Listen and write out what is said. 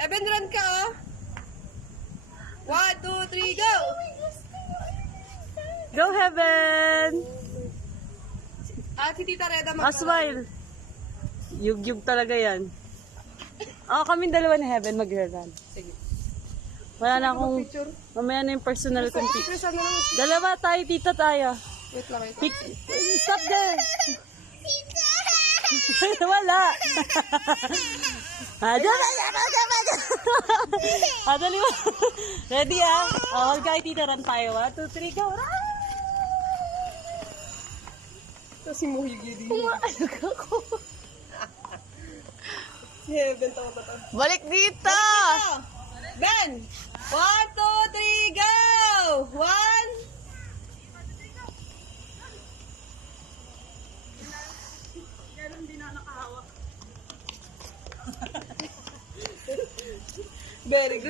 Heaven, run ka, oh. 1, 2, 3, go! Go, Heaven! At si Tita Reda Aswile. Yug-yug talaga yan. Kaming dalawa ni Heaven mag-run. Sige. Wala na akong... Picture. Mamaya na yung personal compete. Chris, ano naman? Dalawa tayo, tita tayo. Wait lang, wait lang. Pick. Stop there! Wala! Dali mo. Ready hold kayo, tita. Run tayo. 1, 2, 3, go! Run! Ito si Muhigi din. Umaayog ako. Si Heaven, tama ba ito? Balik dito! Ben! 1, 2, 3, go! 1! Very good.